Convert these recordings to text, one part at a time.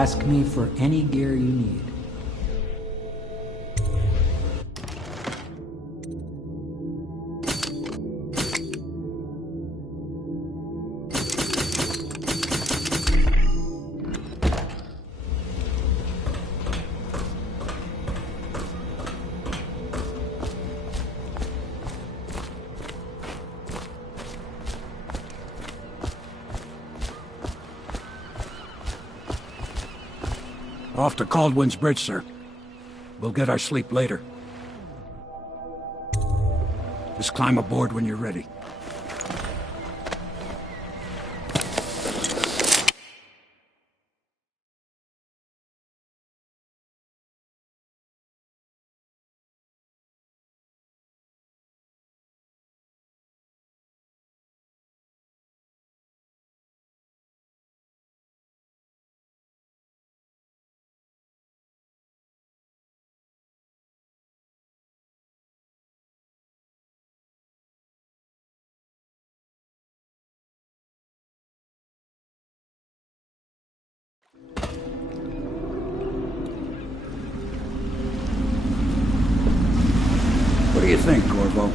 ask me for any gear you need. Off to Caldwin's Bridge, sir. We'll get our sleep later. Just climb aboard when you're ready. What do you think, Corvo?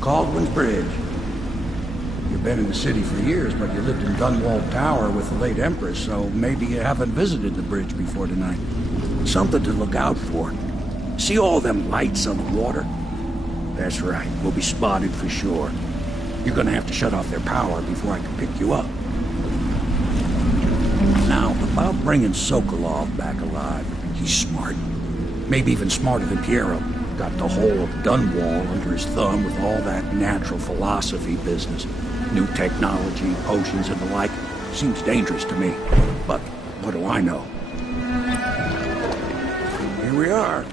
Caldwin's Bridge. You've been in the city for years, but you lived in Dunwall Tower with the late Empress, so maybe you haven't visited the bridge before tonight. Something to look out for. See all them lights on the water? That's right, we'll be spotted for sure. You're gonna have to shut off their power before I can pick you up. Now, about bringing Sokolov back alive, he's smart. Maybe even smarter than Piero. Got the whole of Dunwall under his thumb with all that natural philosophy business. New technology, potions and the like. Seems dangerous to me. But what do I know? Here we are.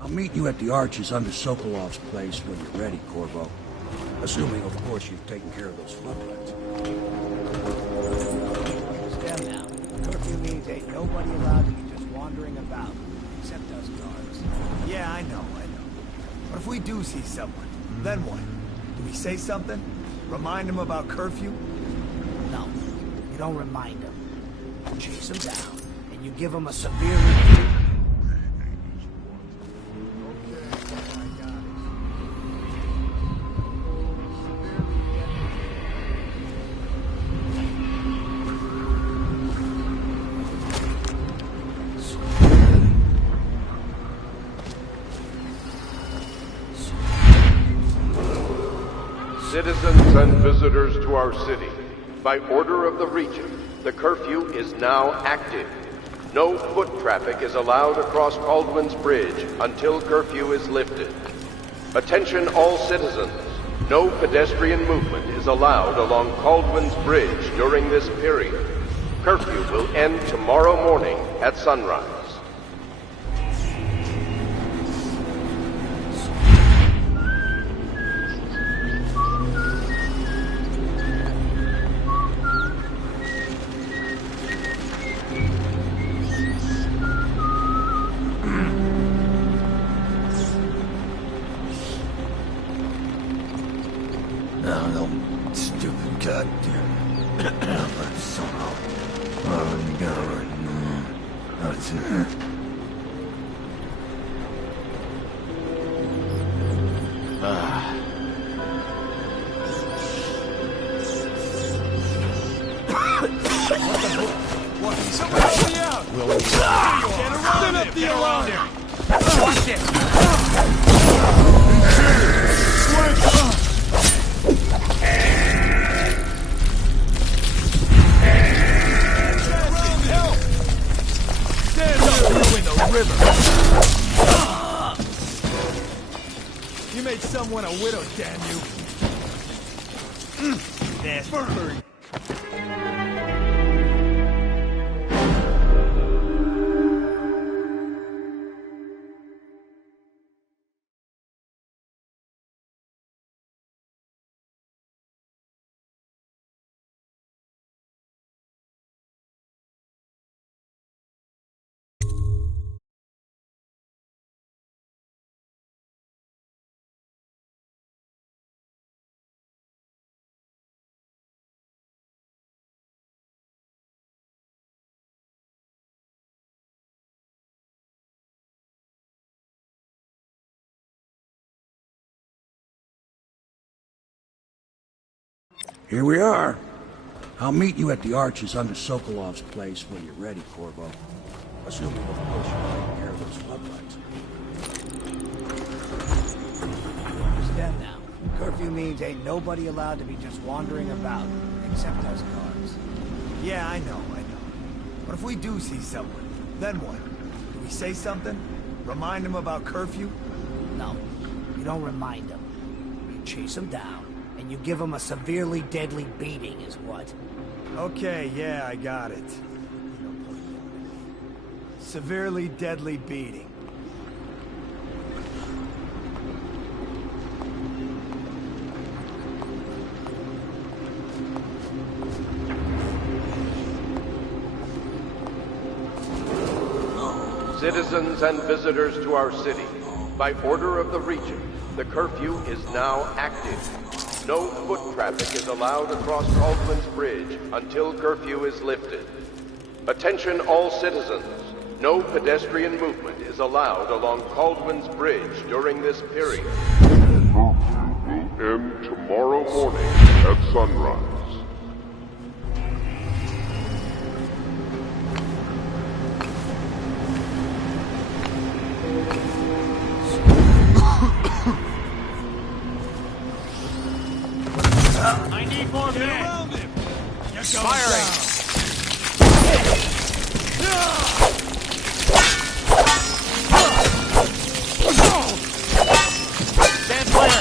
I'll meet you at the arches under Sokolov's place when you're ready, Corvo. Assuming, of course, you've taken care of those floodlights. Stand down. Curfew means ain't nobody allowed to be just wandering about, except us guards. Yeah, I know. But if we do see someone, then what? Do we say something? Remind them about curfew? No, you don't remind them. You chase them down, and you give them a severe review. Citizens and visitors to our city, by order of the Regent, the curfew is now active. No foot traffic is allowed across Caldwin's Bridge until curfew is lifted. Attention all citizens. No pedestrian movement is allowed along Caldwin's Bridge during this period. Curfew will end tomorrow morning at sunrise. Stupid goddamn. That's it. What? Someone help me out! Get up the alarm! Watch it! You made someone a widow, damn you! Nasty. Here we are. I'll meet you at the arches under Sokolov's place when you're ready, Corvo. Assuming, of course, you're taking care of those floodlights. Understand now. Curfew means ain't nobody allowed to be just wandering about, except us guards. Yeah, I know. But if we do see someone, then what? Do we say something? Remind them about curfew? No, you don't remind them. You chase them down, and you give them a severely deadly beating is what? Okay, yeah, I got it. Severely deadly beating. Citizens and visitors to our city, by order of the Regent, the curfew is now active. No foot traffic is allowed across Caldwell's Bridge until curfew is lifted. Attention all citizens. No pedestrian movement is allowed along Caldwell's Bridge during this period. Curfew will end tomorrow morning at sunrise. I need more men! Firing! Stand clear!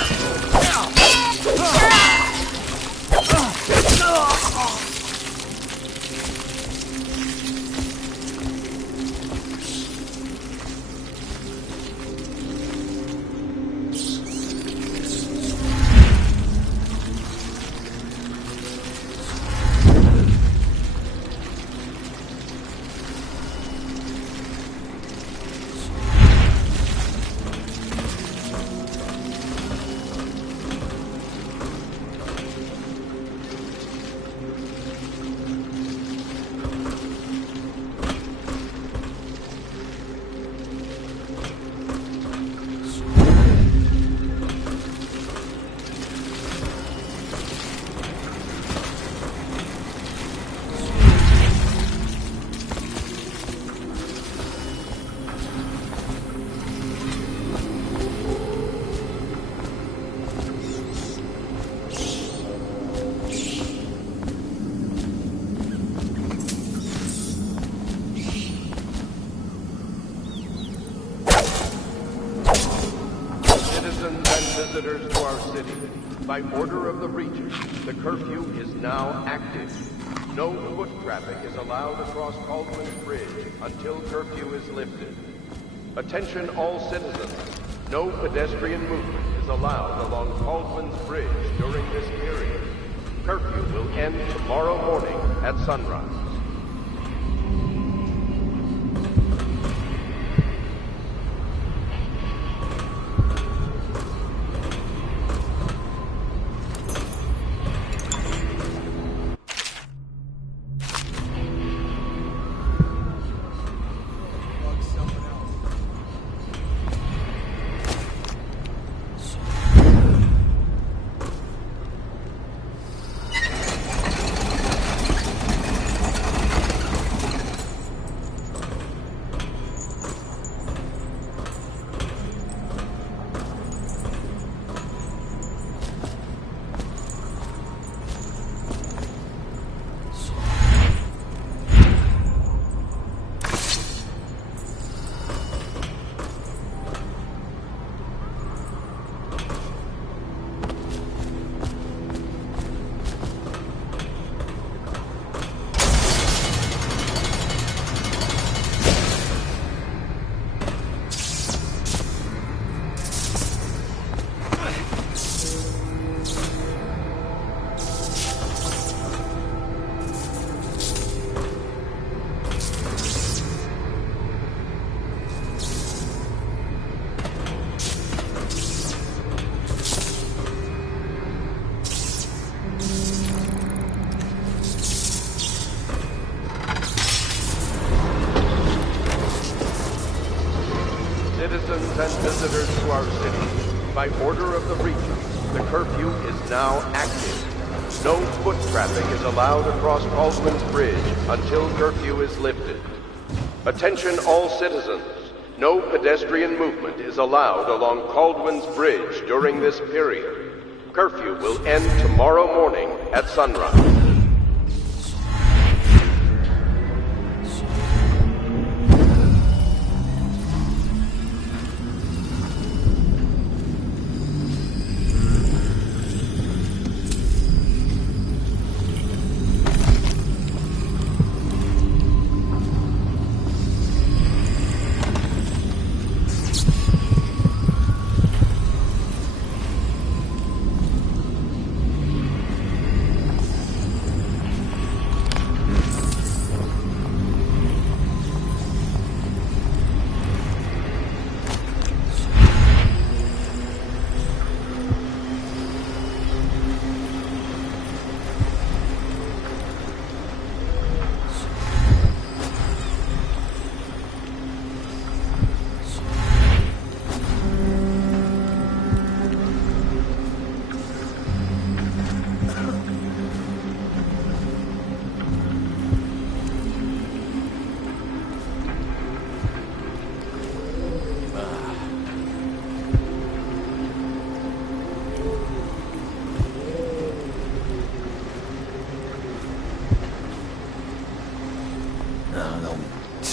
Visitors to our city, by order of the Regent, the curfew is now active. No foot traffic is allowed across Caldwell's Bridge until curfew is lifted. Attention all citizens. No pedestrian movement is allowed along Caldwell's Bridge during this period. Curfew will end tomorrow morning at sunrise. Citizens and visitors to our city, by order of the Regent, the curfew is now active. No foot traffic is allowed across Baldwin's Bridge until curfew is lifted. Attention all citizens. No pedestrian movement is allowed along Caldwin's Bridge during this period. Curfew will end tomorrow morning at sunrise.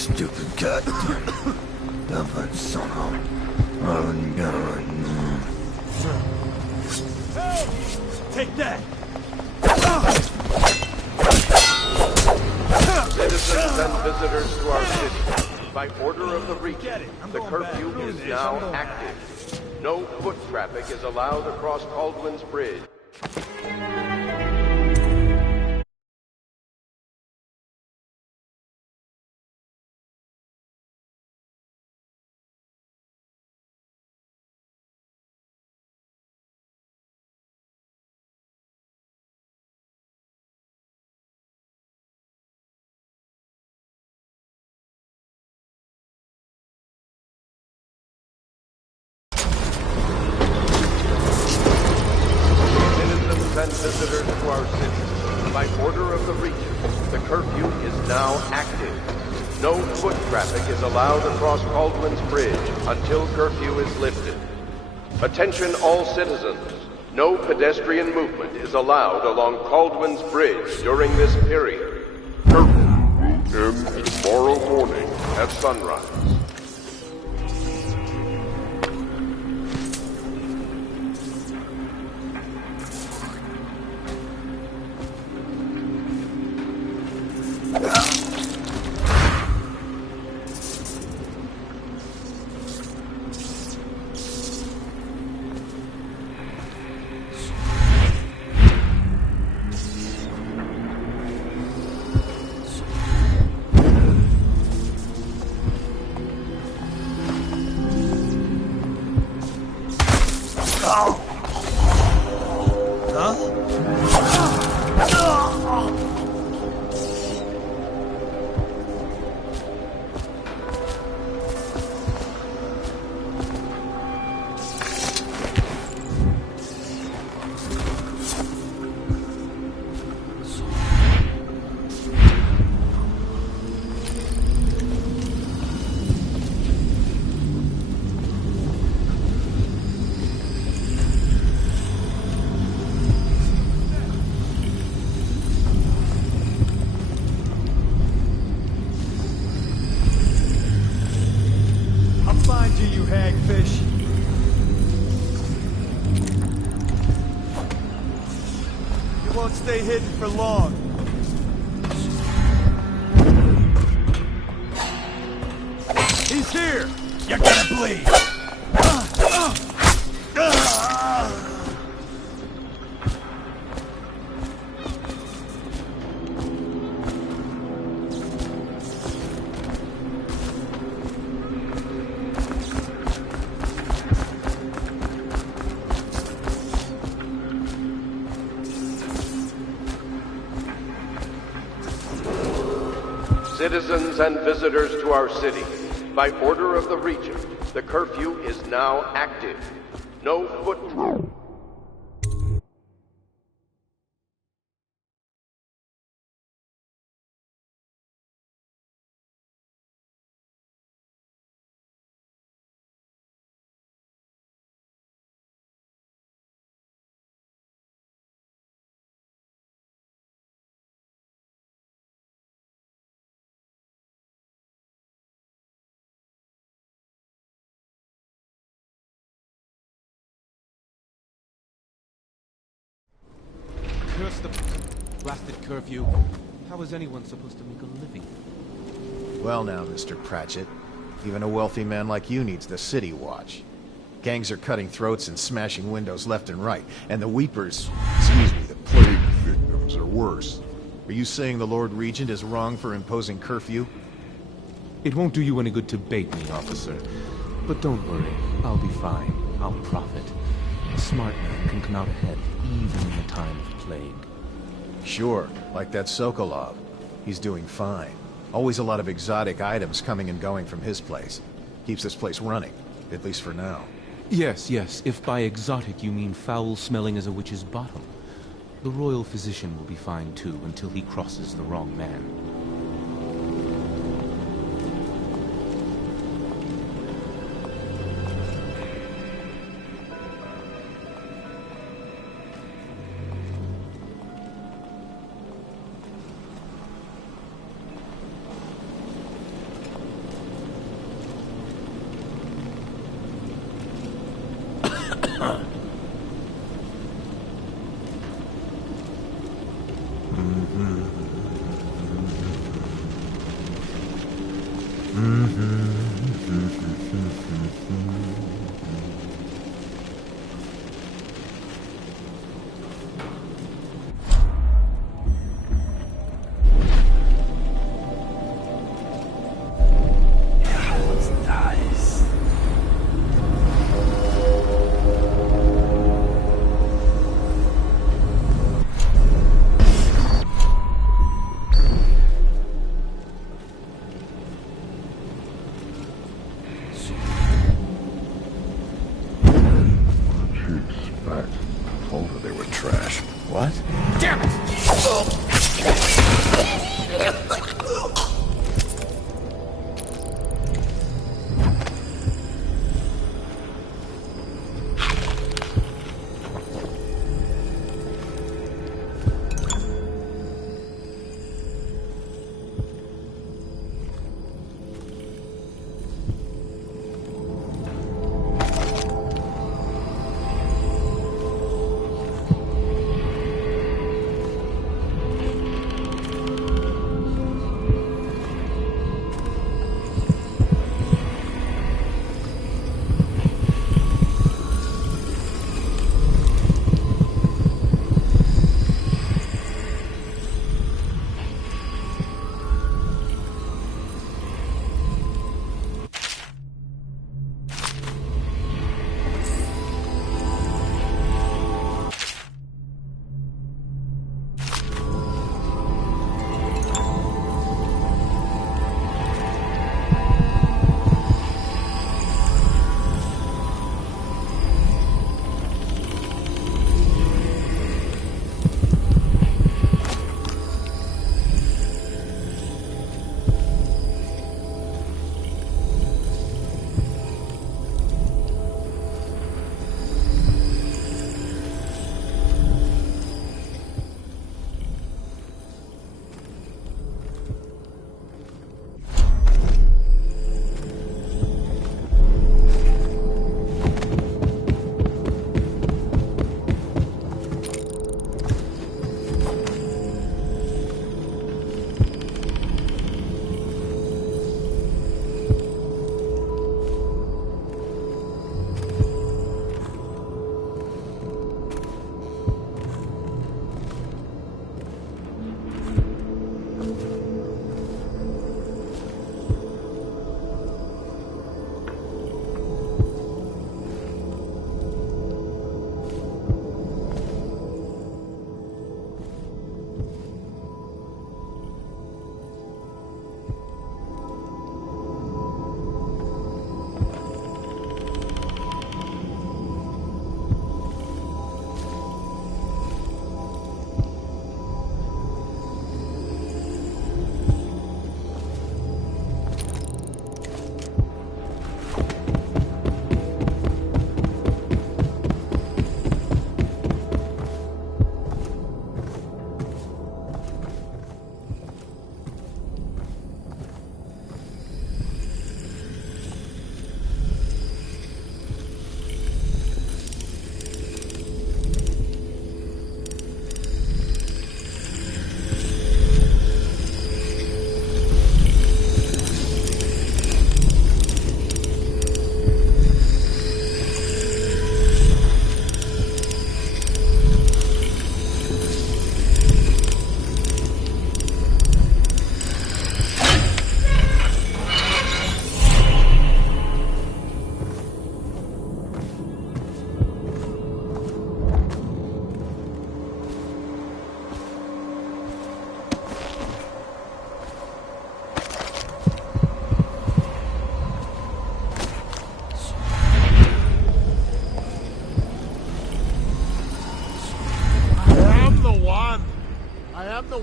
Stupid goddamn dumb son of Take that! Citizens and visitors to our city, by order of the Regent, the curfew is now active. No foot traffic is allowed across Caldwin's Bridge. And visitors to our city, by order of the Regent, the curfew is now active. No foot traffic is allowed across Caldwin's Bridge until curfew is lifted. Attention all citizens. No pedestrian movement is allowed along Caldwin's Bridge during this period. Curfew will end tomorrow morning at sunrise. you hagfish. You won't stay hidden for long. He's here! You're gonna bleed! Citizens and visitors to our city, by order of the Regent, the curfew is now active. No foot us the blasted curfew. How is anyone supposed to make a living? Well now, Mr. Pratchett, even a wealthy man like you needs the city watch. Gangs are cutting throats and smashing windows left and right, and the Weepers, excuse me, the plague victims are worse. Are you saying the Lord Regent is wrong for imposing curfew? It won't do you any good to bait me, officer. But don't worry, I'll be fine. I'll profit. A smart man can come out ahead, even in the time of plague. Sure, like that Sokolov. He's doing fine. Always a lot of exotic items coming and going from his place. Keeps this place running, at least for now. Yes, if by exotic you mean foul-smelling as a witch's bottom. The royal physician will be fine too, until he crosses the wrong man.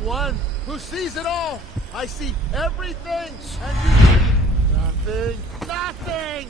one who sees it all. I see everything, and you see nothing. Nothing!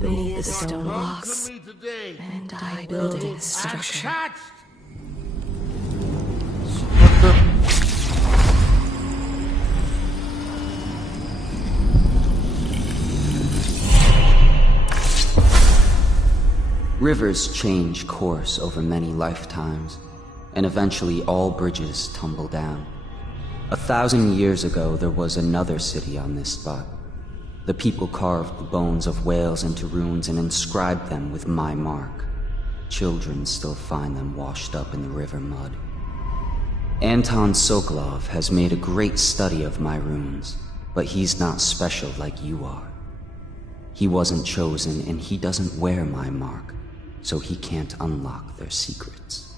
Beneath the stone walks, and I building structure. Rivers change course over many lifetimes, and eventually all bridges tumble down. 1,000 years ago, there was another city on this spot. The people carved the bones of whales into runes and inscribed them with my mark. Children still find them washed up in the river mud. Anton Sokolov has made a great study of my runes, but he's not special like you are. He wasn't chosen, and he doesn't wear my mark, so he can't unlock their secrets.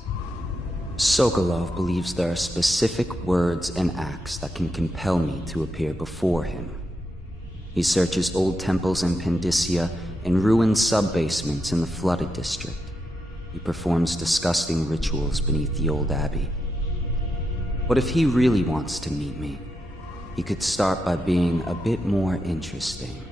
Sokolov believes there are specific words and acts that can compel me to appear before him. He searches old temples in Pendicia and ruined sub-basements in the flooded district. He performs disgusting rituals beneath the old abbey. But if he really wants to meet me, he could start by being a bit more interesting.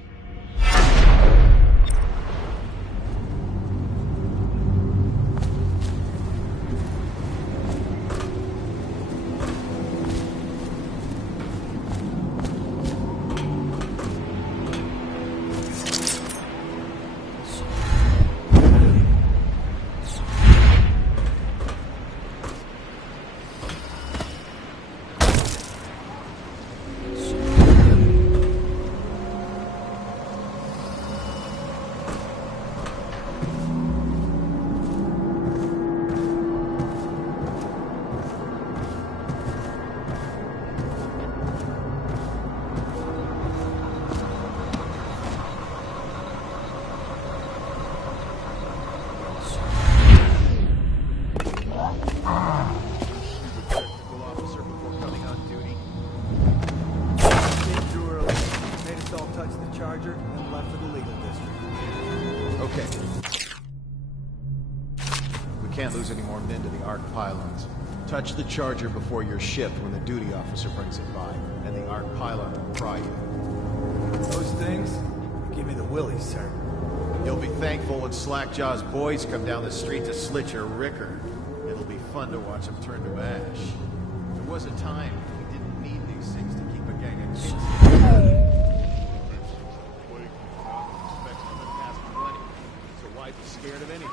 Touch the charger before you're shipped when the duty officer brings it by, and the arc pylon will pry you. Those things give me the willies, sir. You'll be thankful when Slackjaw's boys come down the street to slit your ricker. It'll be fun to watch them turn to ash. There was a time we didn't need these things to keep a gang of kids. So why be scared of anything?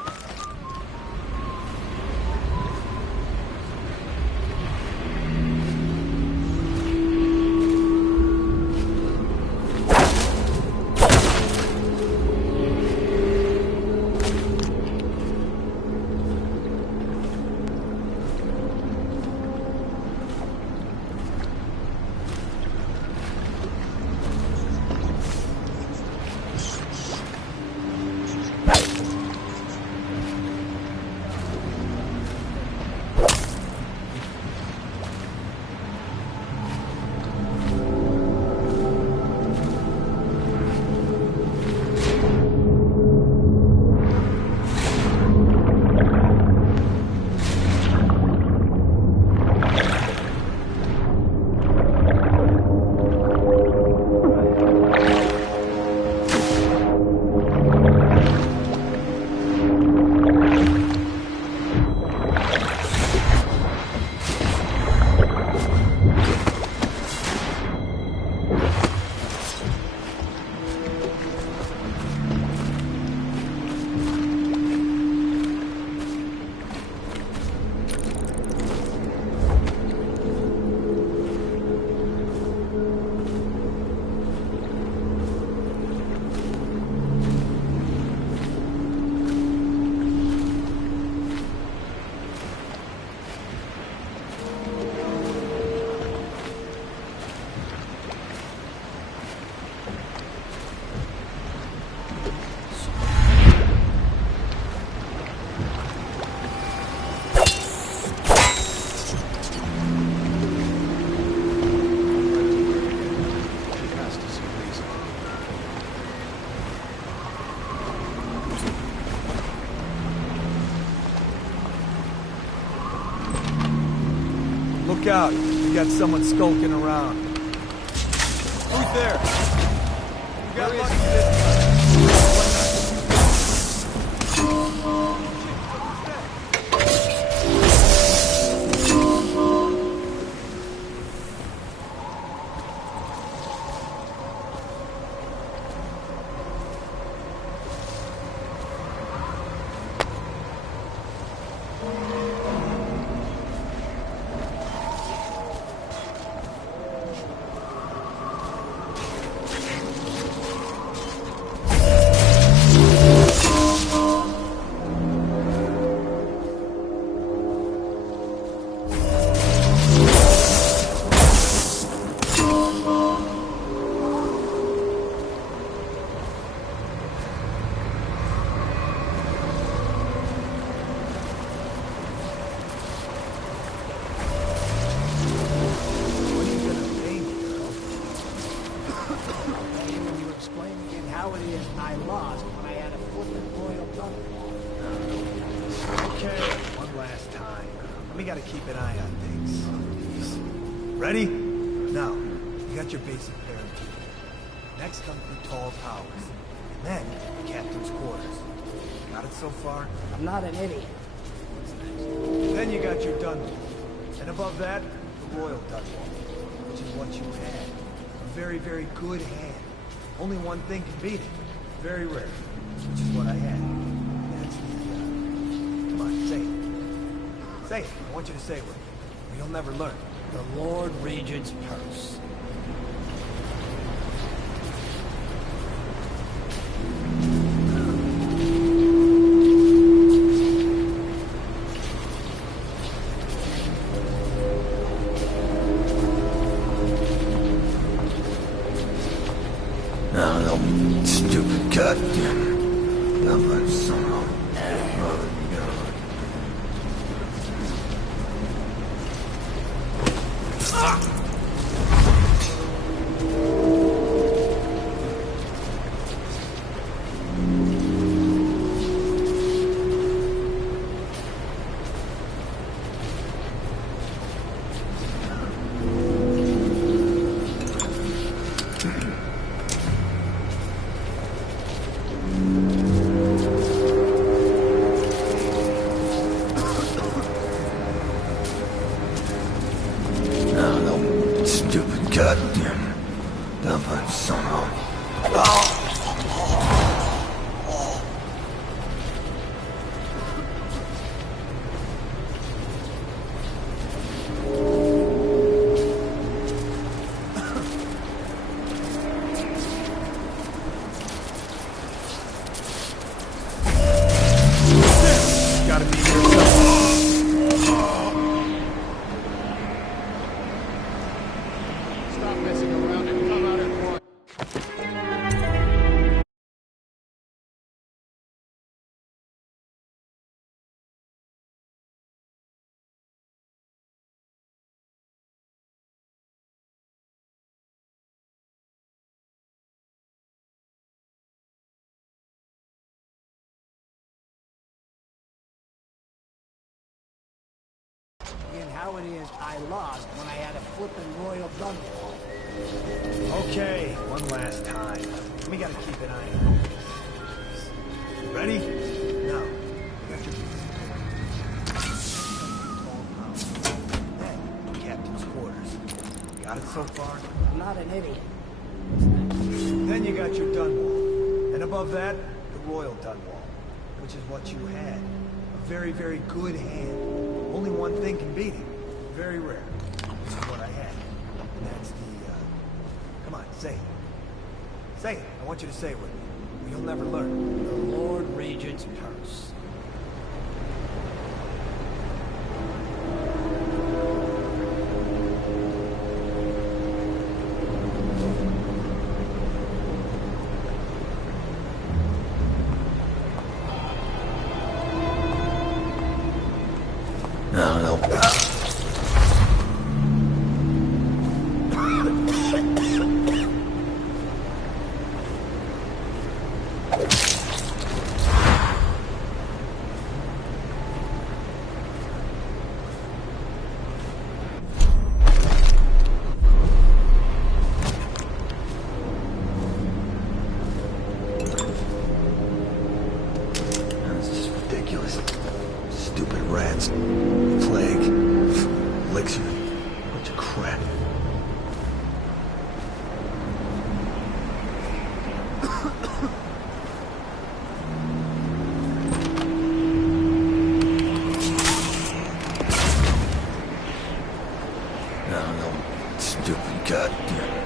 Look out. We got someone skulking around. Who's there? We got lucky this time. Ready? Now, you got your basic parenting. Next comes the tall towers. And then, the captain's quarters. Got it so far? I'm not an idiot. What's next? Then you got your Dunwall. And above that, the Royal Dunwall. Which is what you had. A very, very good hand. Only one thing can beat it. Very rare. Which is what I had. That's the, come on, say it. Say it. I want you to say it with me. Or you'll never learn. The Lord Regent's purse. No, stupid goddamn. Dumb son of a God. Goddamn dumb son of a... Gotta be here somewhere. Stop messing around and come out at once. And how it is I lost when I had a flippin' Royal Dunwall. Okay, one last time. We gotta keep an eye on this. Ready? Now, you got your then, captain's quarters. Got it so far? I'm not an idiot. Then you got your dun wall. And above that, the royal dun wall, which is what you had. A very, very good hand. Only one thing can beat it. Very rare. Which is what I had. And that's the, come on, say it. Say it. I want you to say it with me. Or you'll never learn. The Lord Regent's purse. Stupid rats. Plague. Elixir. Bunch of crap. No, stupid goddamn.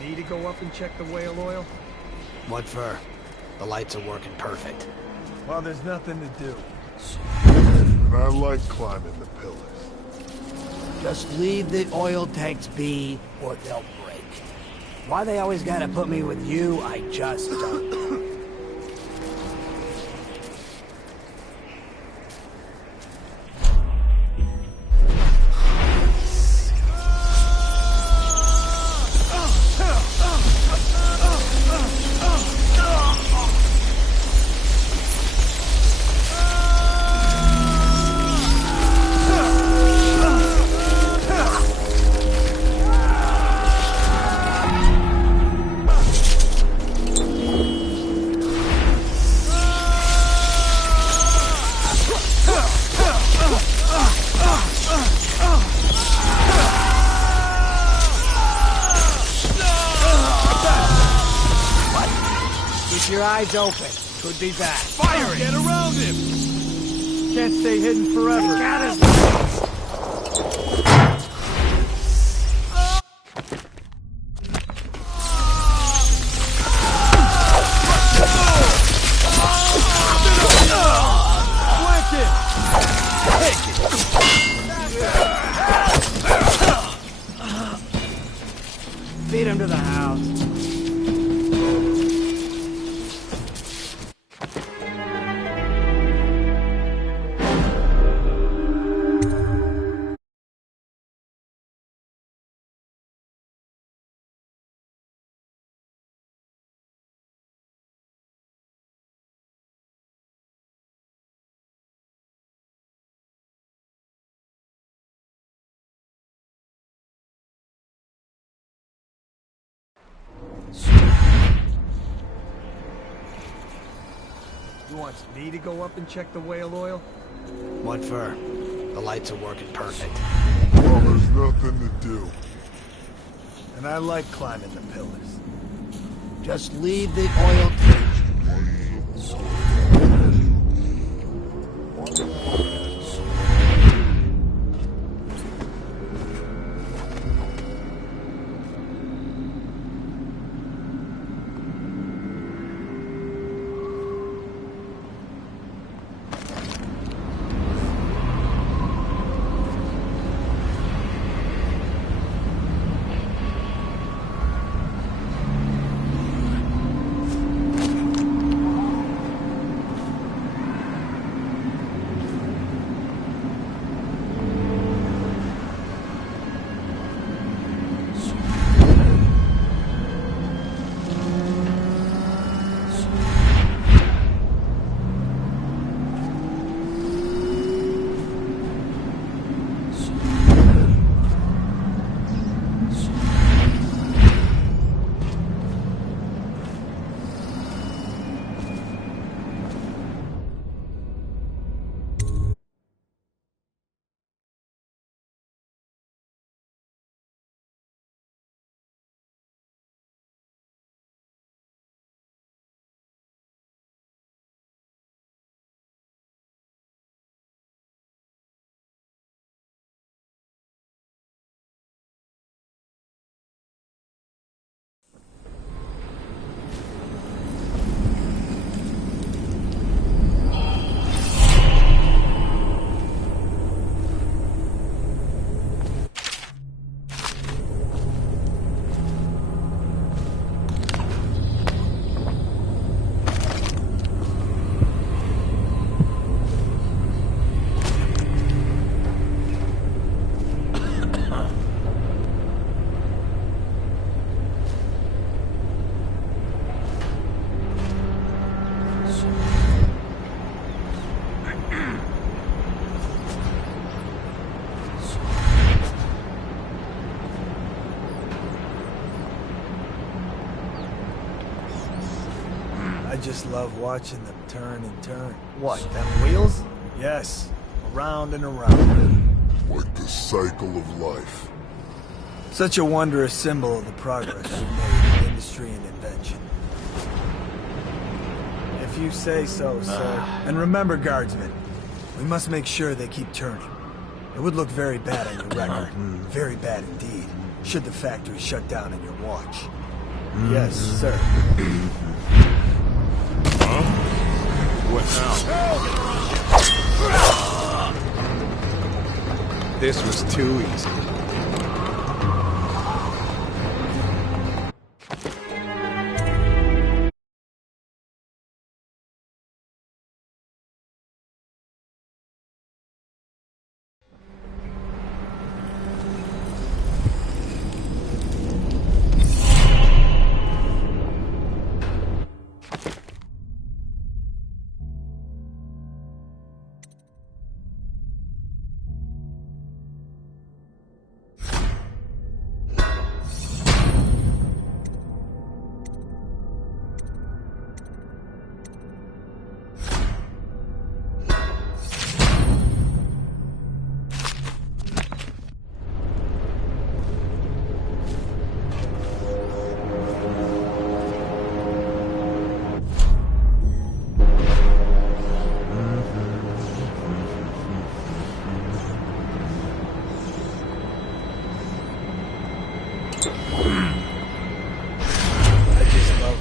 Me to go up and check the whale oil? What for? The lights are working perfect. Well, there's nothing to do. And I like climbing the pillars. Just leave the oil tanks be, or they'll break. Why they always gotta put me with you, I just don't know. Your eyes open. Could be bad. Fire it! Get around him! Can't stay hidden forever. Got his legs. Feed him to the house. He wants me to go up and check the whale oil? What for? The lights are working perfect. Well, there's nothing to do. And I like climbing the pillars. Just leave the oil tanks. I just love watching them turn and turn. What, them wheels? Yes, around and around. Like the cycle of life. Such a wondrous symbol of the progress we've made in industry and invention. If you say so, sir. And remember, guardsmen, we must make sure they keep turning. It would look very bad on your record. Very bad indeed. Should the factory shut down on your watch. Yes, sir. What now? This was too easy.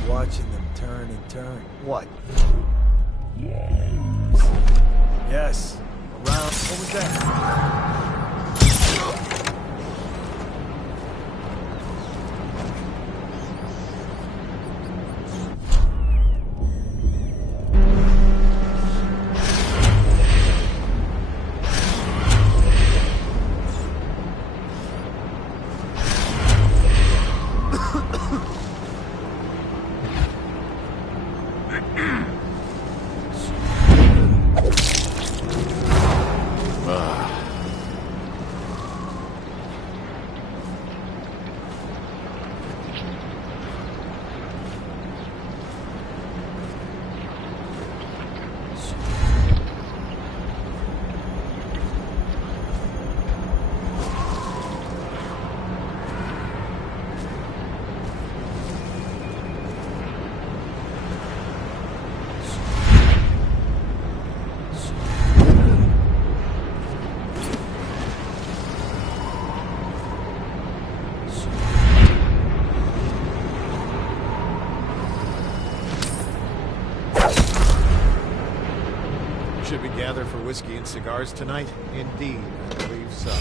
Watching them turn and turn. What? Yes. Around. What was that? Should we gather for whiskey and cigars tonight? Indeed, I believe so.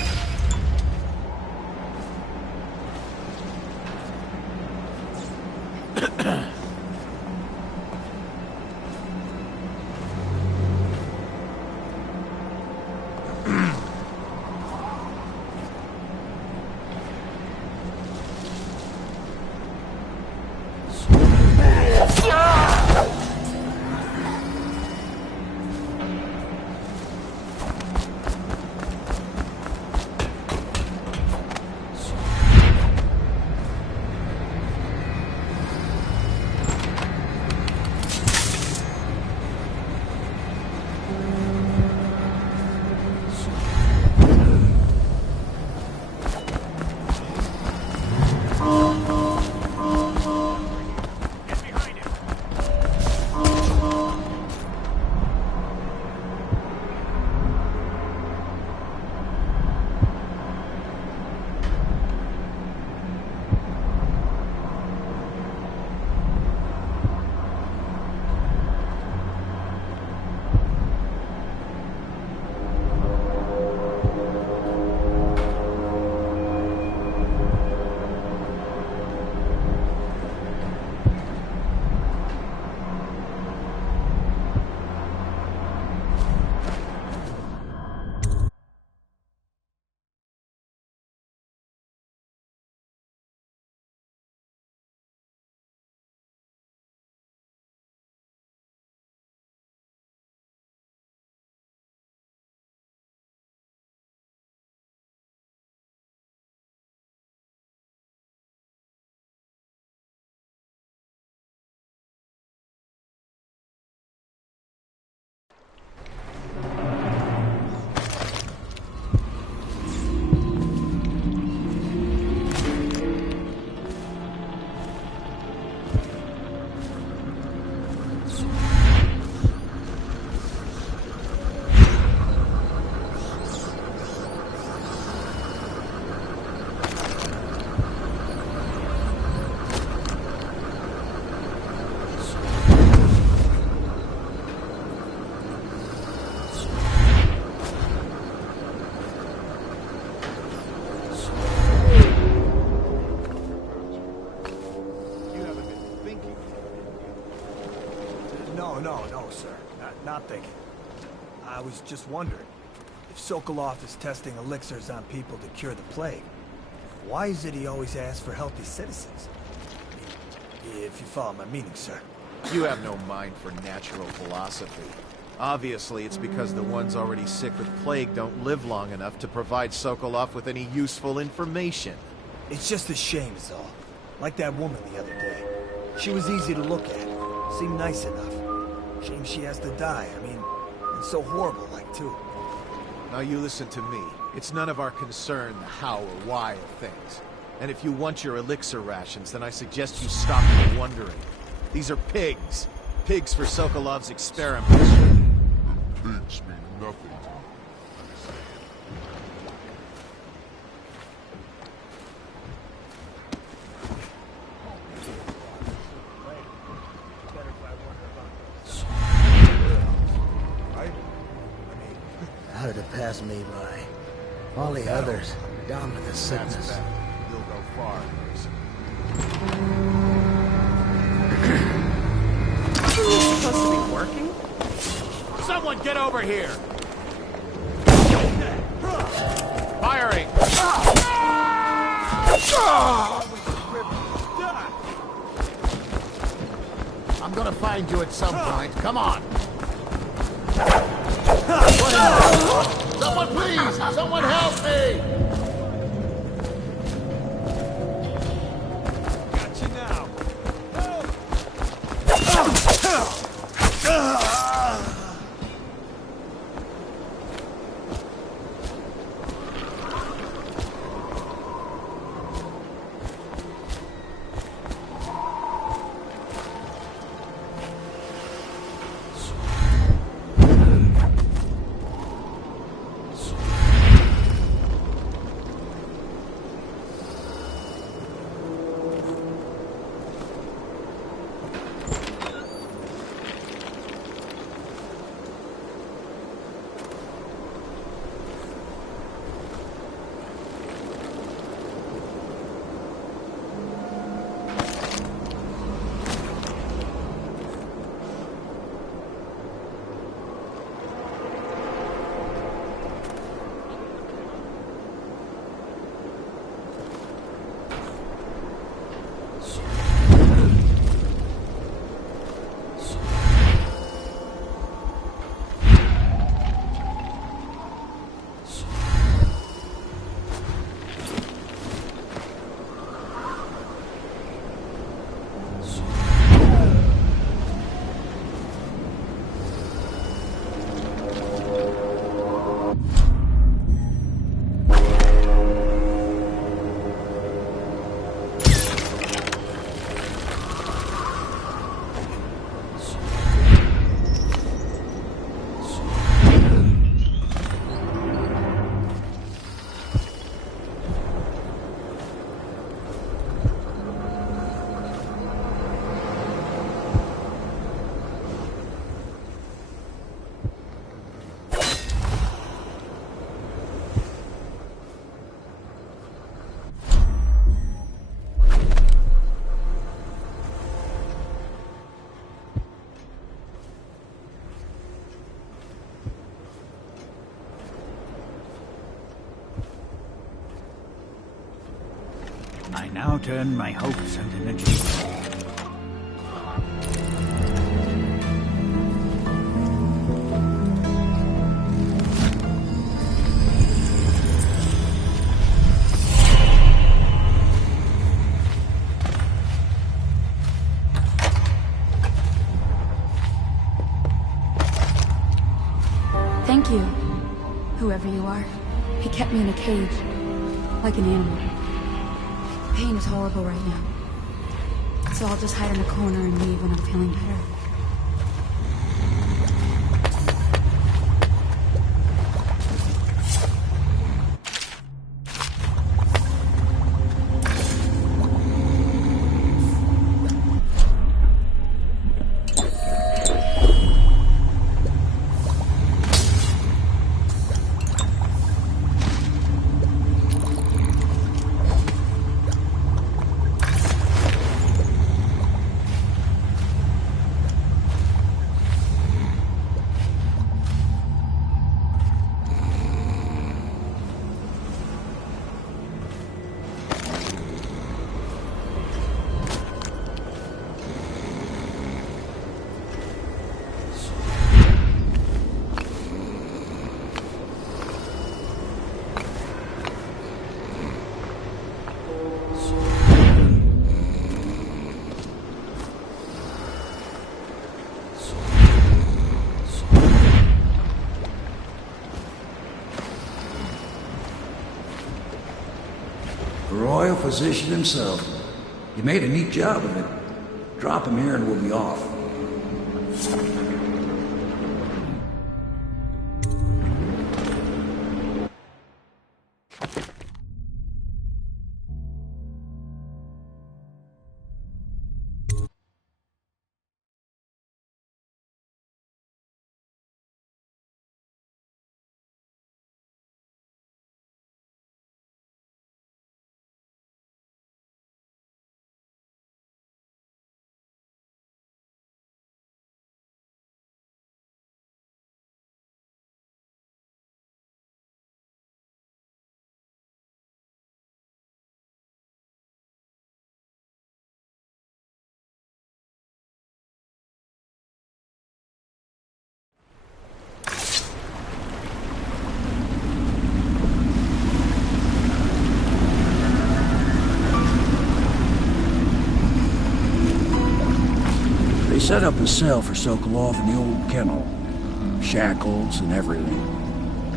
Nothing. I was just wondering, if Sokolov is testing elixirs on people to cure the plague, why is it he always asks for healthy citizens? If you follow my meaning, sir. You have no mind for natural philosophy. Obviously, it's because the ones already sick with plague don't live long enough to provide Sokolov with any useful information. It's just a shame is all. Like that woman the other day. She was easy to look at. Seemed nice enough. Shame she has to die. I mean, and so horrible like too. Now you listen to me. It's none of our concern the how or why of things. And if you want your elixir rations, then I suggest you stop your wondering. These are pigs. Pigs for Sokolov's experiments. Pigs mean nothing to me. How did it pass me by? All the others, down with the sickness. You'll go far, Grayson. Is this supposed to be working? Someone get over here! Firing! I'm gonna find you at some point. Come on. Someone please! Someone help me! Got you now. I now turn my hopes and energies. Thank you, whoever you are. He kept me in a cage, like an animal. Pain is horrible right now. So I'll just hide in a corner and leave when I'm feeling better. physician himself. You made a neat job of it. Drop him here and we'll be off. They set up a cell for Sokolov in the old kennel. Shackles and everything.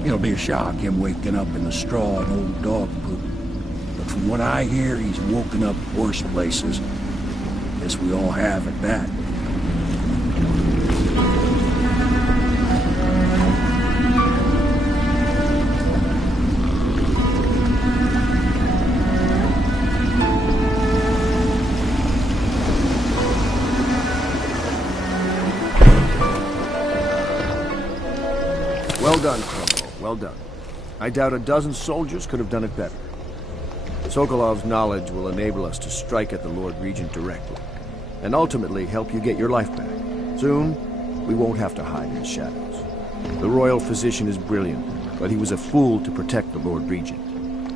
It'll be a shock, him waking up in the straw and old dog poop. But from what I hear, he's woken up worse places. Guess we all have at that. Well done, Kromo. Well done. I doubt a dozen soldiers could have done it better. Sokolov's knowledge will enable us to strike at the Lord Regent directly, and ultimately help you get your life back. Soon, we won't have to hide in the shadows. The royal physician is brilliant, but he was a fool to protect the Lord Regent.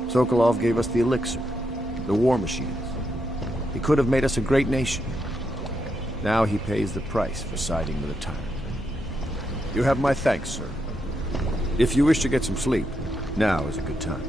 Sokolov gave us the elixir, the war machines. He could have made us a great nation. Now he pays the price for siding with a tyrant. You have my thanks, sir. If you wish to get some sleep, now is a good time.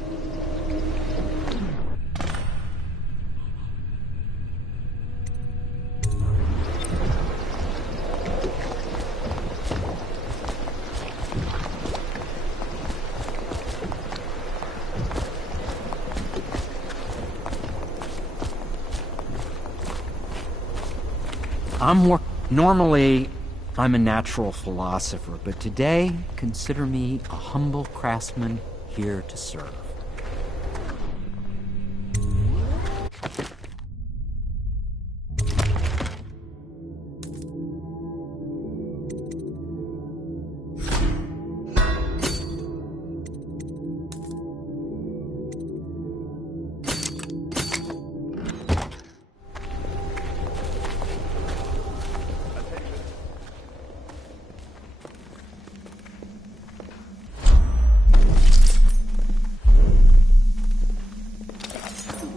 Normally, I'm a natural philosopher, but today, consider me a humble craftsman here to serve.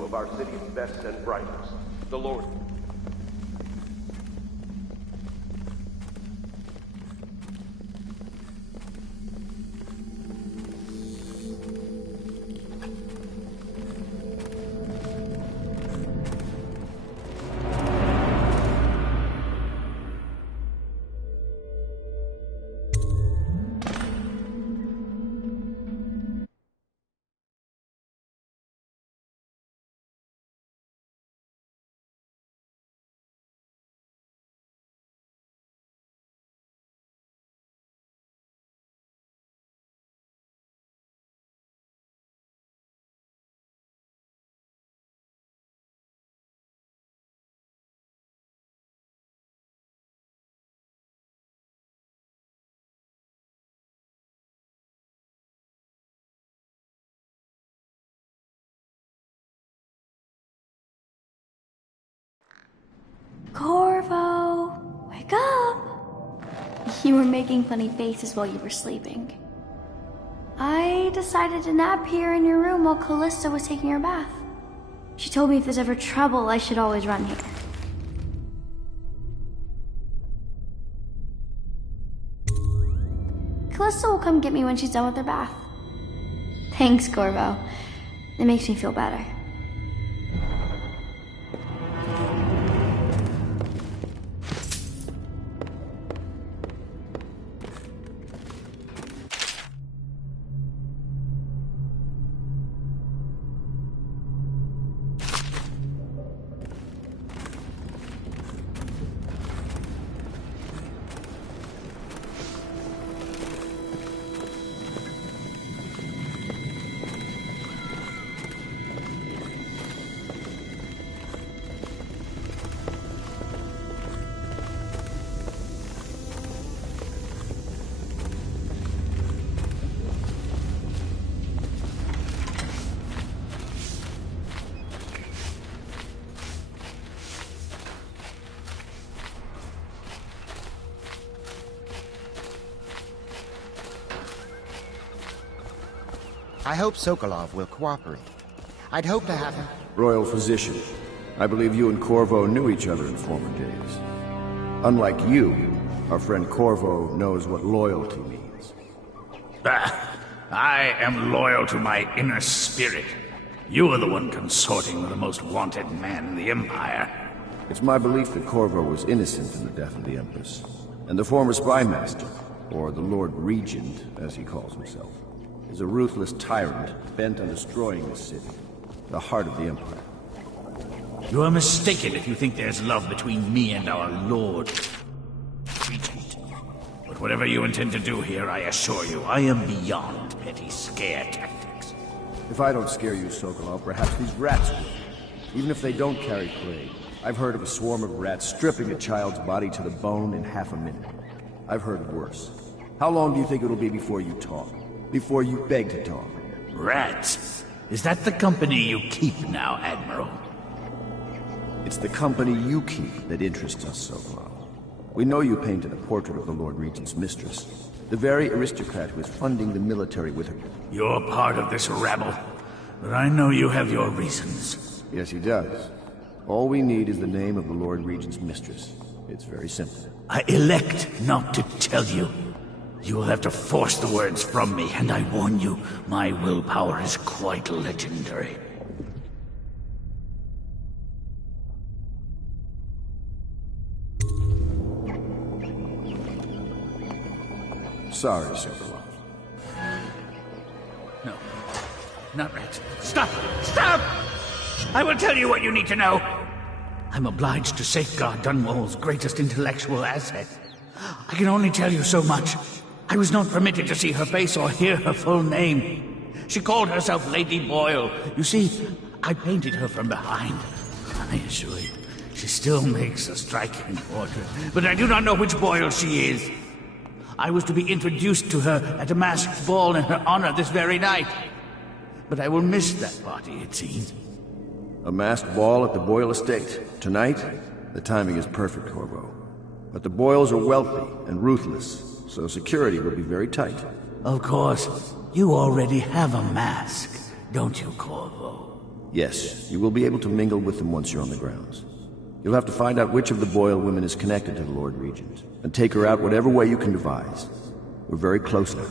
Of our city's best and brightest, the Lord. Corvo, wake up! You were making funny faces while you were sleeping. I decided to nap here in your room while Callista was taking her bath. She told me if there's ever trouble, I should always run here. Callista will come get me when she's done with her bath. Thanks, Corvo. It makes me feel better. I hope Sokolov will cooperate. I'd hope to have him... Royal physician. I believe you and Corvo knew each other in former days. Unlike you, our friend Corvo knows what loyalty means. I am loyal to my inner spirit. You are the one consorting with the most wanted man in the Empire. It's my belief that Corvo was innocent in the death of the Empress, and the former spy master, or the Lord Regent, as he calls himself, is a ruthless tyrant bent on destroying the city, the heart of the Empire. You are mistaken if you think there's love between me and our Lord Regent. But whatever you intend to do here, I assure you, I am beyond petty scare tactics. If I don't scare you, Sokolov, perhaps these rats will. Even if they don't carry plague, I've heard of a swarm of rats stripping a child's body to the bone in half a minute. I've heard of worse. How long do you think it'll be before you talk? Before you beg to talk? Rats? Is that the company you keep now, Admiral? It's the company you keep that interests us, Sokolov. We know you painted a portrait of the Lord Regent's mistress, the very aristocrat who is funding the military with her. You're part of this rabble, but I know you have your reasons. Yes, he does. All we need is the name of the Lord Regent's mistress. It's very simple. I elect not to tell you. You will have to force the words from me, and I warn you, my willpower is quite legendary. Sorry, Sokolov. No. Not rats. Stop! Stop! I will tell you what you need to know. I'm obliged to safeguard Dunwall's greatest intellectual asset. I can only tell you so much. I was not permitted to see her face or hear her full name. She called herself Lady Boyle. You see, I painted her from behind. I assure you, she still makes a striking portrait, but I do not know which Boyle she is. I was to be introduced to her at a masked ball in her honor this very night. But I will miss that party, it seems. A masked ball at the Boyle estate. Tonight? The timing is perfect, Corvo. But the Boyles are wealthy and ruthless, so security will be very tight. Of course. You already have a mask, don't you, Corvo? Yes, you will be able to mingle with them once you're on the grounds. You'll have to find out which of the Boyle women is connected to the Lord Regent, and take her out whatever way you can devise. We're very close now.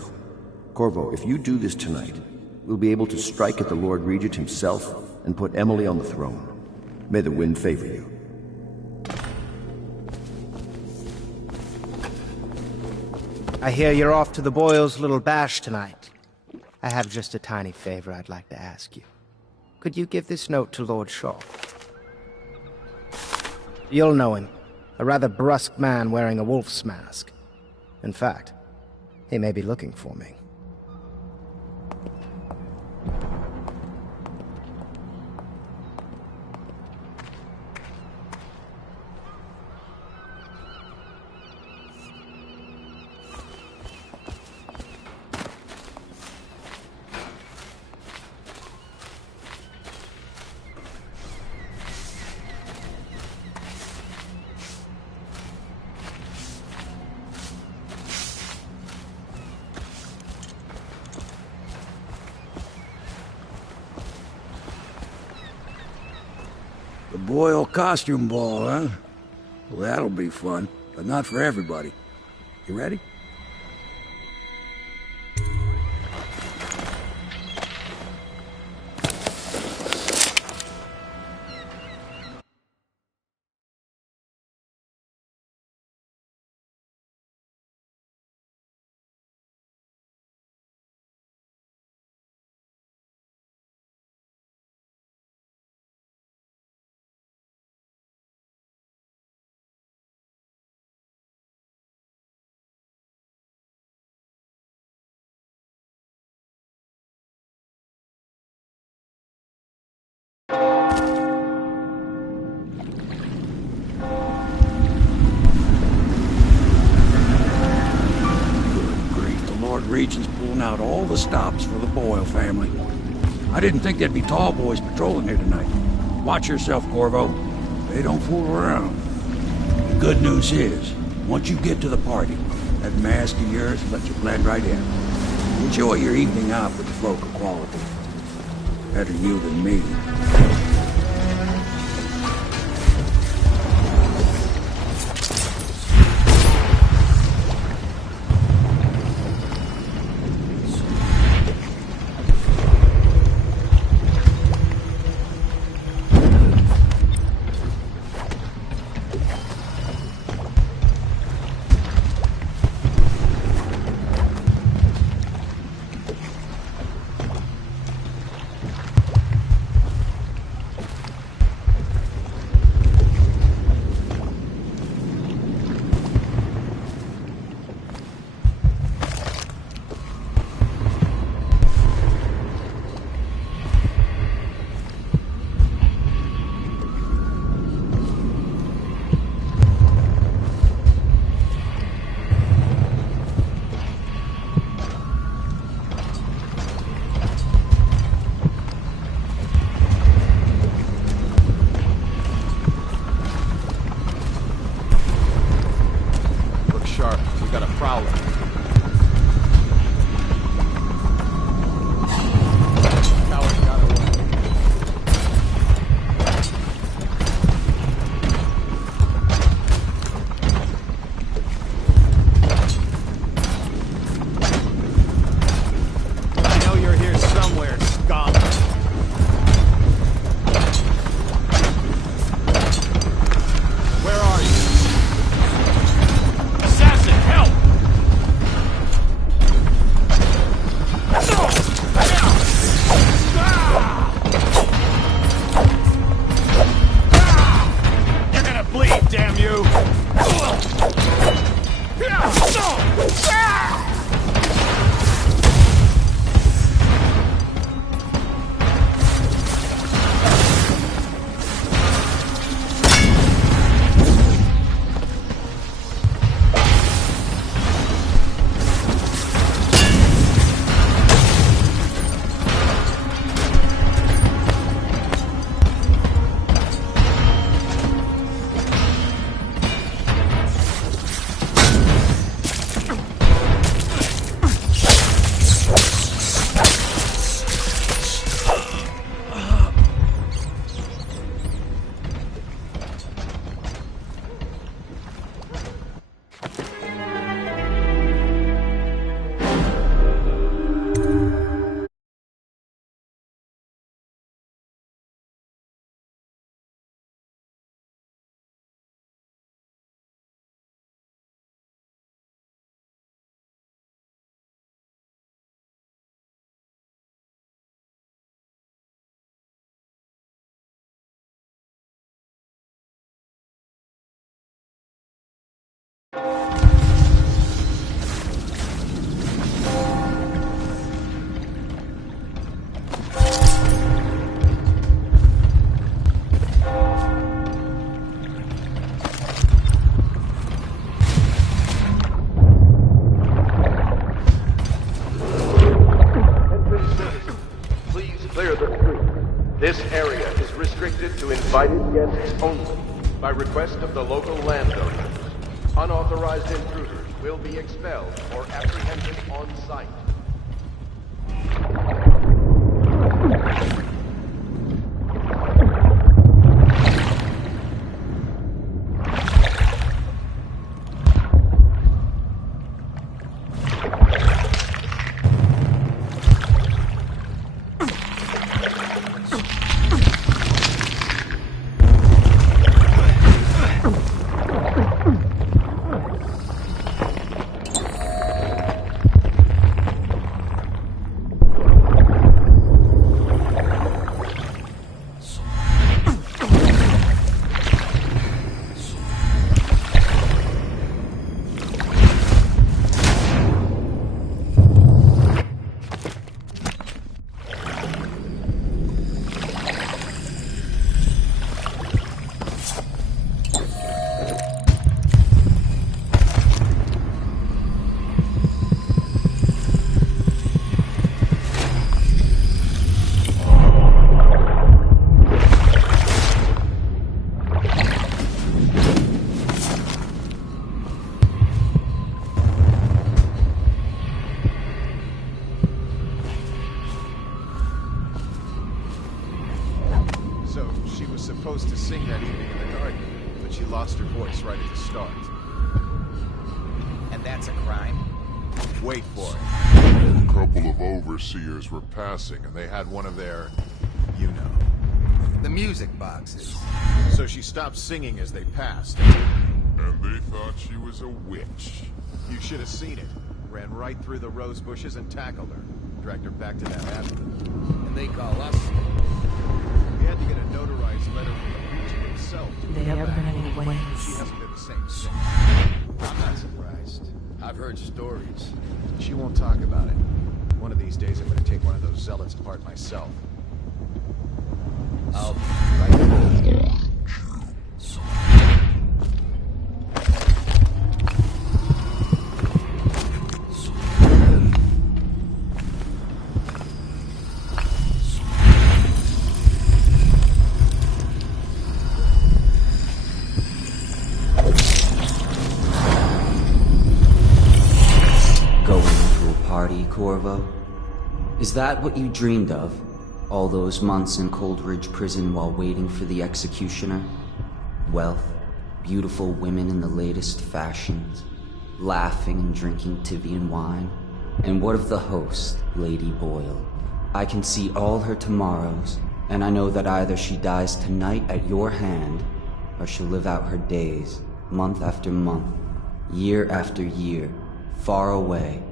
Corvo, if you do this tonight, we'll be able to strike at the Lord Regent himself and put Emily on the throne. May the wind favor you. I hear you're off to the Boyles' little bash tonight. I have just a tiny favor I'd like to ask you. Could you give this note to Lord Shaw? You'll know him. A rather brusque man wearing a wolf's mask. In fact, he may be looking for me. The Boyle costume ball, huh? Well, that'll be fun, but not for everybody. You ready? Regent's pulling out all the stops for the Boyle family. I didn't think there'd be tall boys patrolling here tonight. Watch yourself, Corvo. They don't fool around. The good news is, once you get to the party, that mask of yours will let you blend right in. Enjoy your evening out with the folk of quality. Better you than me. This area is restricted to invited guests only by request of the local landowners. Unauthorized intruders will be expelled or apprehended on site. supposed to sing that evening in the garden, but she lost her voice right at the start. And that's a crime? Wait for it. A couple of overseers were passing, and they had one of their... you know. The music boxes. So she stopped singing as they passed. And they thought she was a witch. You should have seen it. Ran right through the rose bushes and tackled her. Dragged her back to that avenue. And they call us? We had to get a notarized letter from the preacher himself. They have many ways. She hasn't been the same since. I'm not surprised. I've heard stories. She won't talk about it. One of these days I'm gonna take one of those zealots apart myself. I'll be right back. Going to a party, Corvo? Is that what you dreamed of? All those months in Coldridge Prison while waiting for the executioner? Wealth, beautiful women in the latest fashions, laughing and drinking Tivian wine? And what of the host, Lady Boyle? I can see all her tomorrows, and I know that either she dies tonight at your hand, or she'll live out her days, month after month, year after year, far away,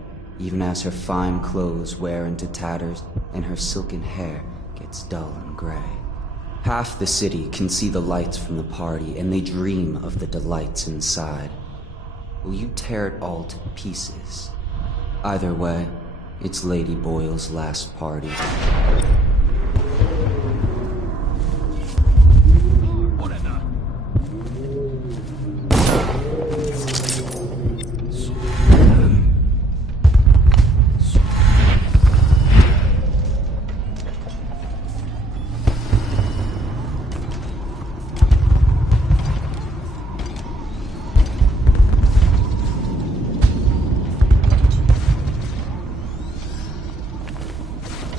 even as her fine clothes wear into tatters and her silken hair gets dull and gray. Half the city can see the lights from the party, and they dream of the delights inside. Will you tear it all to pieces? Either way, it's Lady Boyle's last party.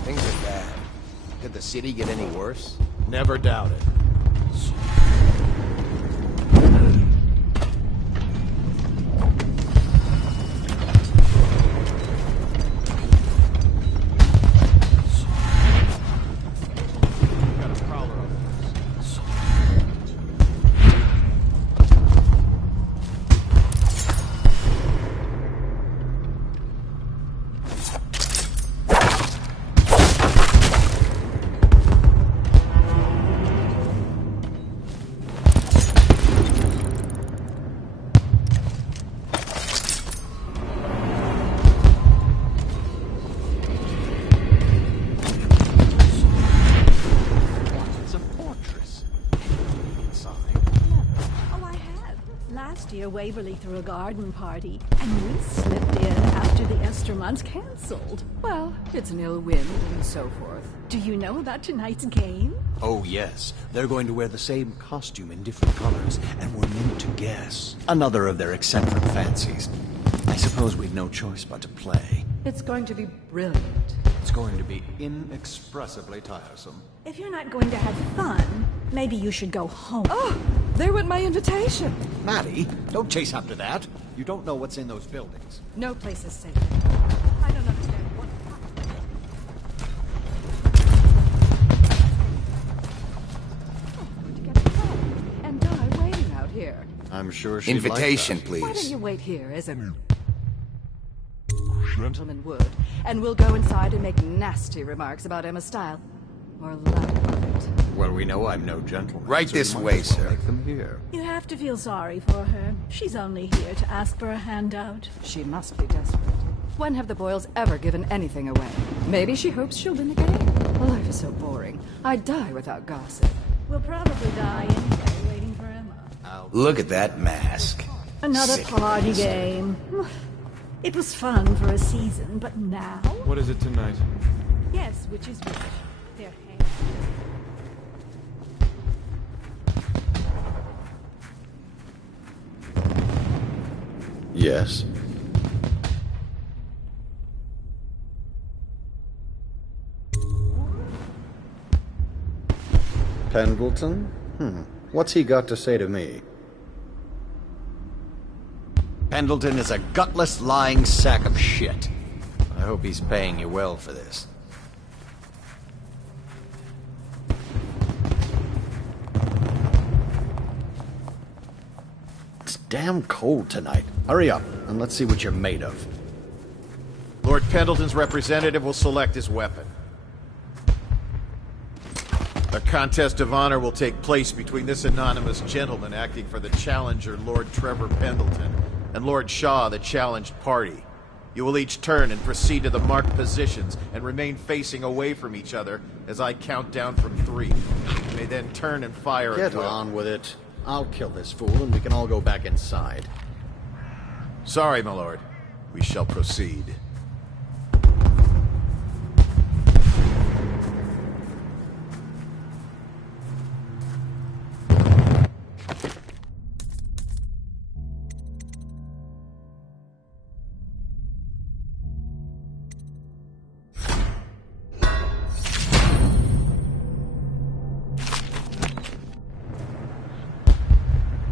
Things are bad. Could the city get any worse? Never doubt it. Got a prowler on this. It's a fortress. Inside. Oh, I have. Last year, Waverly threw a garden party, and we slipped in after the Estermonts cancelled. Well, it's an ill wind and so forth. Do you know about tonight's game? Oh, yes. They're going to wear the same costume in different colors, and we're meant to guess. Another of their eccentric fancies. I suppose we've no choice but to play. It's going to be brilliant. It's going to be inexpressibly tiresome. If you're not going to have fun, maybe you should go home. Oh, there went my invitation. Maddie, don't chase after that. You don't know what's in those buildings. No place is safe. I don't understand what... going to get a car and die waiting out here. I'm sure she'd Invitation, like that. please. Why don't you wait here as a gentleman would, and we'll go inside and make nasty remarks about Emma's style. Or lack of it. Well, we know I'm no gentleman. Right so this we might way, as well sir. Make them here. You have to feel sorry for her. She's only here to ask for a handout. She must be desperate. When have the Boyles ever given anything away? Maybe she hopes she'll win the game. Life is so boring. I'd die without gossip. We'll probably die anyway, waiting for Emma. Look at that mask. Another Sick party bastard. game. It was fun for a season, but now? What is it tonight? Yes, which is which. They're Yes. Pendleton? What's he got to say to me? Pendleton is a gutless, lying sack of shit. I hope he's paying you well for this. It's damn cold tonight. Hurry up, and let's see what you're made of. Lord Pendleton's representative will select his weapon. A contest of honor will take place between this anonymous gentleman acting for the challenger, Lord Trevor Pendleton, and Lord Shaw, the challenged party. You will each turn and proceed to the marked positions and remain facing away from each other as I count down from 3. You may then turn and fire at will. Get on with it. I'll kill this fool and we can all go back inside. Sorry, my lord. We shall proceed.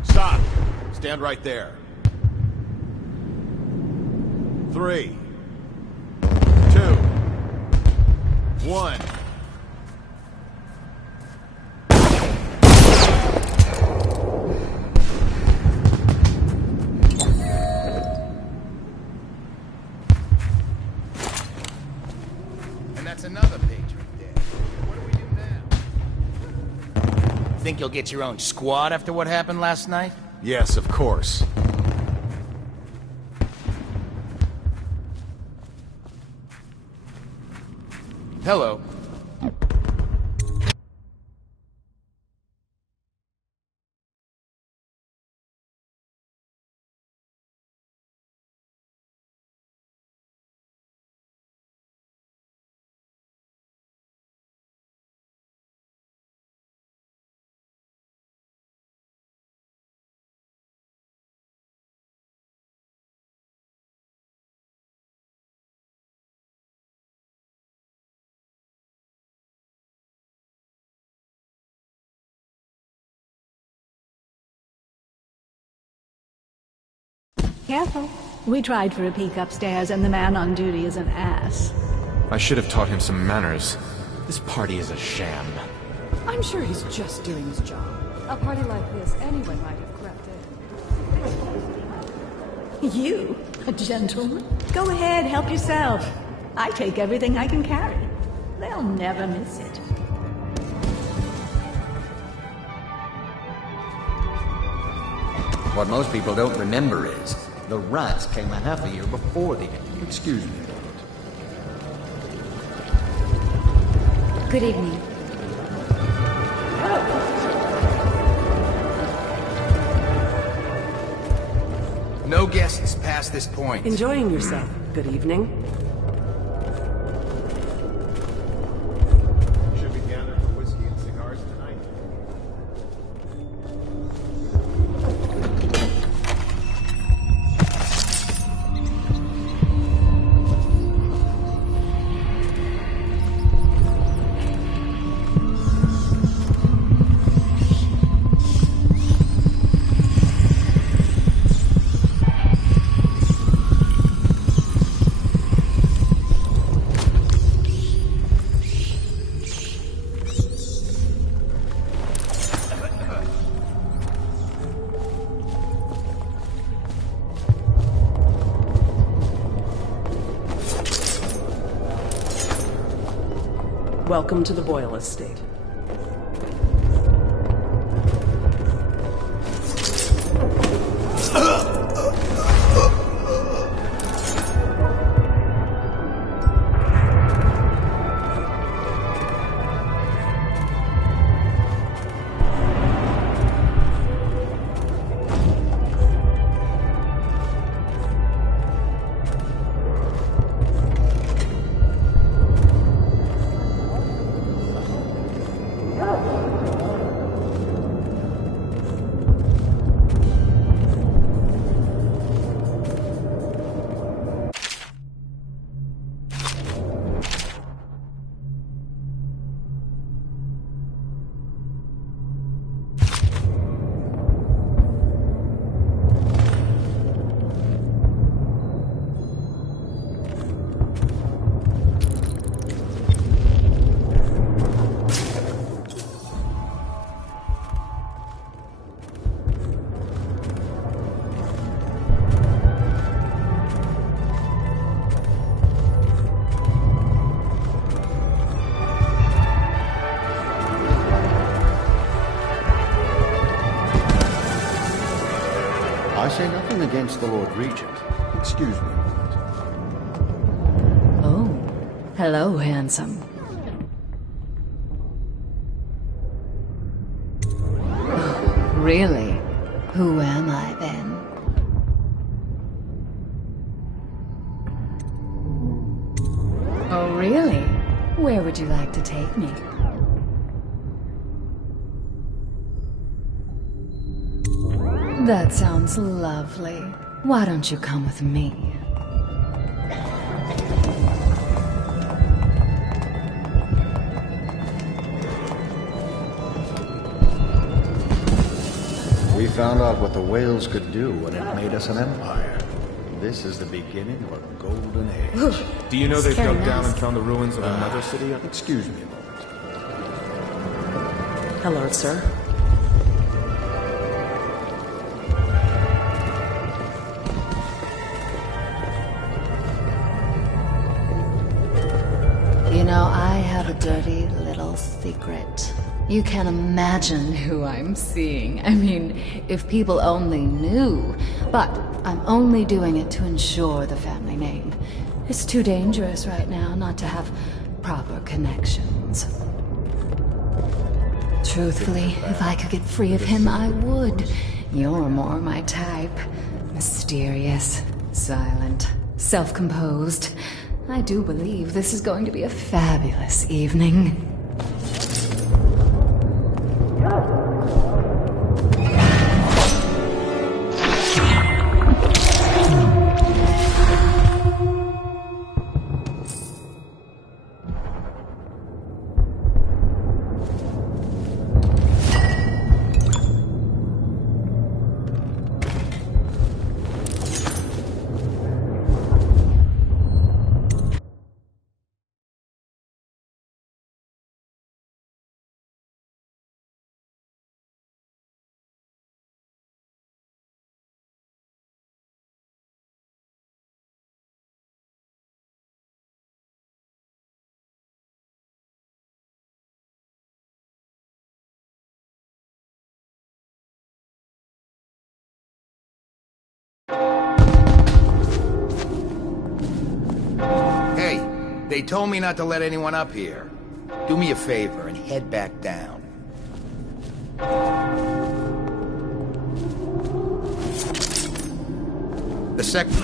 Stop! Stand right there. 3, 2, 1. And that's another patron dead. What do we do now? Think you'll get your own squad after what happened last night? Yes, of course. Hello. Careful. We tried for a peek upstairs, and the man on duty is an ass. I should have taught him some manners. This party is a sham. I'm sure he's just doing his job. A party like this, anyone might have crept in. You? A gentleman? Go ahead, help yourself. I take everything I can carry. They'll never miss it. What most people don't remember is, the rats came a half a year before the end. Excuse me. Good evening. No guests past this point. Enjoying yourself. Good evening. Should we gather for whiskey and cigars tonight? Welcome to the Boyle Estate. I say nothing against the Lord Regent. Excuse me a moment. Oh, hello, handsome. Really? Who am I then? Oh, really? Where would you like to take me? That sounds lovely. Why don't you come with me? We found out what the whales could do when it made us an empire. This is the beginning of a golden age. Do you know they've dug down and found the ruins of another city? Excuse me a moment. Hello, sir. You know, I have a dirty little secret. You can't imagine who I'm seeing. I mean, if people only knew. But I'm only doing it to ensure the family name. It's too dangerous right now not to have proper connections. Truthfully, if I could get free of him, I would. You're more my type. Mysterious, silent, self-composed. I do believe this is going to be a fabulous evening. Hey, they told me not to let anyone up here. Do me a favor and head back down. The second...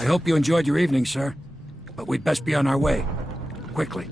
I hope you enjoyed your evening, sir. But we'd best be on our way. Quickly.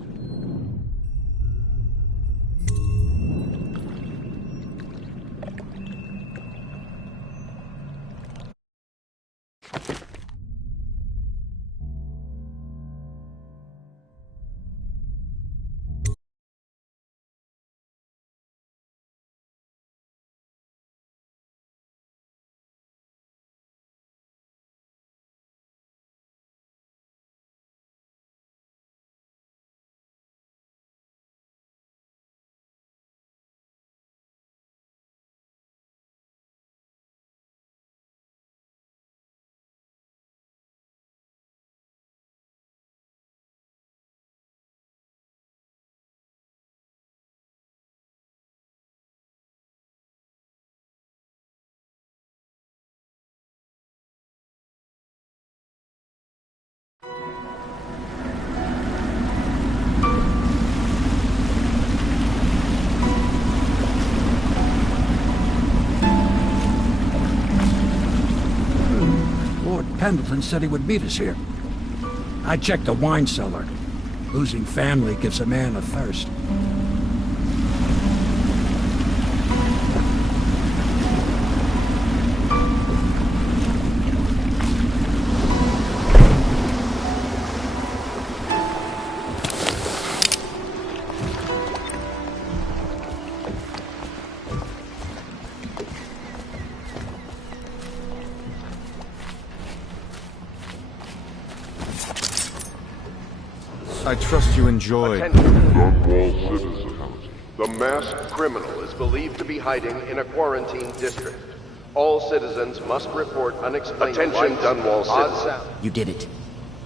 Pendleton said he would meet us here. I checked the wine cellar. Losing family gives a man a thirst. I trust you enjoyed. Dunwall citizens. The masked criminal is believed to be hiding in a quarantine district. All citizens must report unexplained Attention, Dunwall citizens. You did it.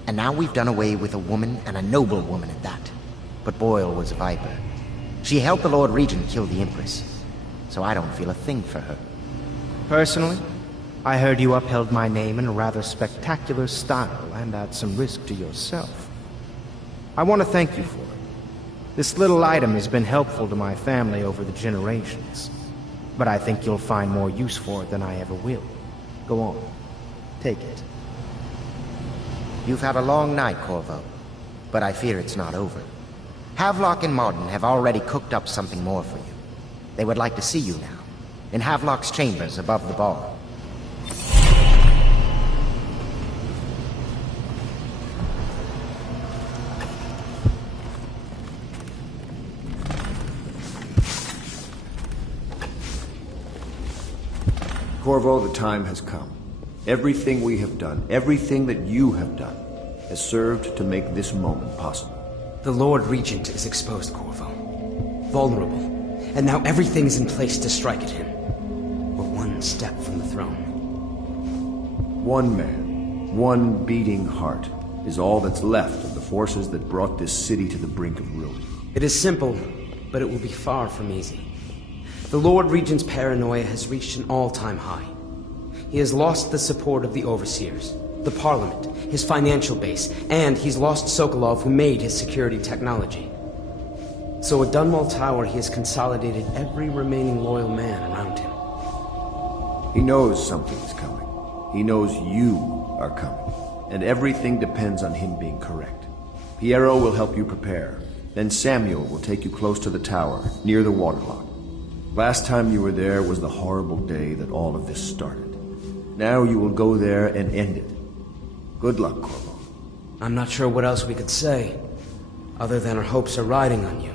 And now we've done away with a woman, and a noble woman at that. But Boyle was a viper. She helped the Lord Regent kill the Empress. So I don't feel a thing for her. Personally, I heard you upheld my name in a rather spectacular style and at some risk to yourself. I want to thank you for it. This little item has been helpful to my family over the generations, but I think you'll find more use for it than I ever will. Go on. Take it. You've had a long night, Corvo, but I fear it's not over. Havelock and Martin have already cooked up something more for you. They would like to see you now, in Havelock's chambers above the bar. Corvo, the time has come. Everything we have done, everything that you have done, has served to make this moment possible. The Lord Regent is exposed, Corvo. Vulnerable. And now everything is in place to strike at him. We're one step from the throne. One man, one beating heart, is all that's left of the forces that brought this city to the brink of ruin. It is simple, but it will be far from easy. The Lord Regent's paranoia has reached an all-time high. He has lost the support of the Overseers, the Parliament, his financial base, and he's lost Sokolov, who made his security technology. So at Dunwall Tower, he has consolidated every remaining loyal man around him. He knows something is coming. He knows you are coming. And everything depends on him being correct. Piero will help you prepare. Then Samuel will take you close to the tower, near the waterlock. Last time you were there was the horrible day that all of this started. Now you will go there and end it. Good luck, Corvo. I'm not sure what else we could say, other than our hopes are riding on you.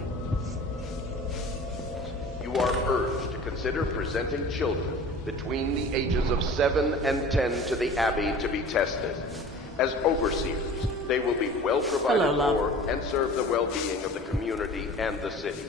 You are urged to consider presenting children between the ages of 7 and 10 to the Abbey to be tested. As overseers, they will be well provided for and serve the well-being of the community and the city.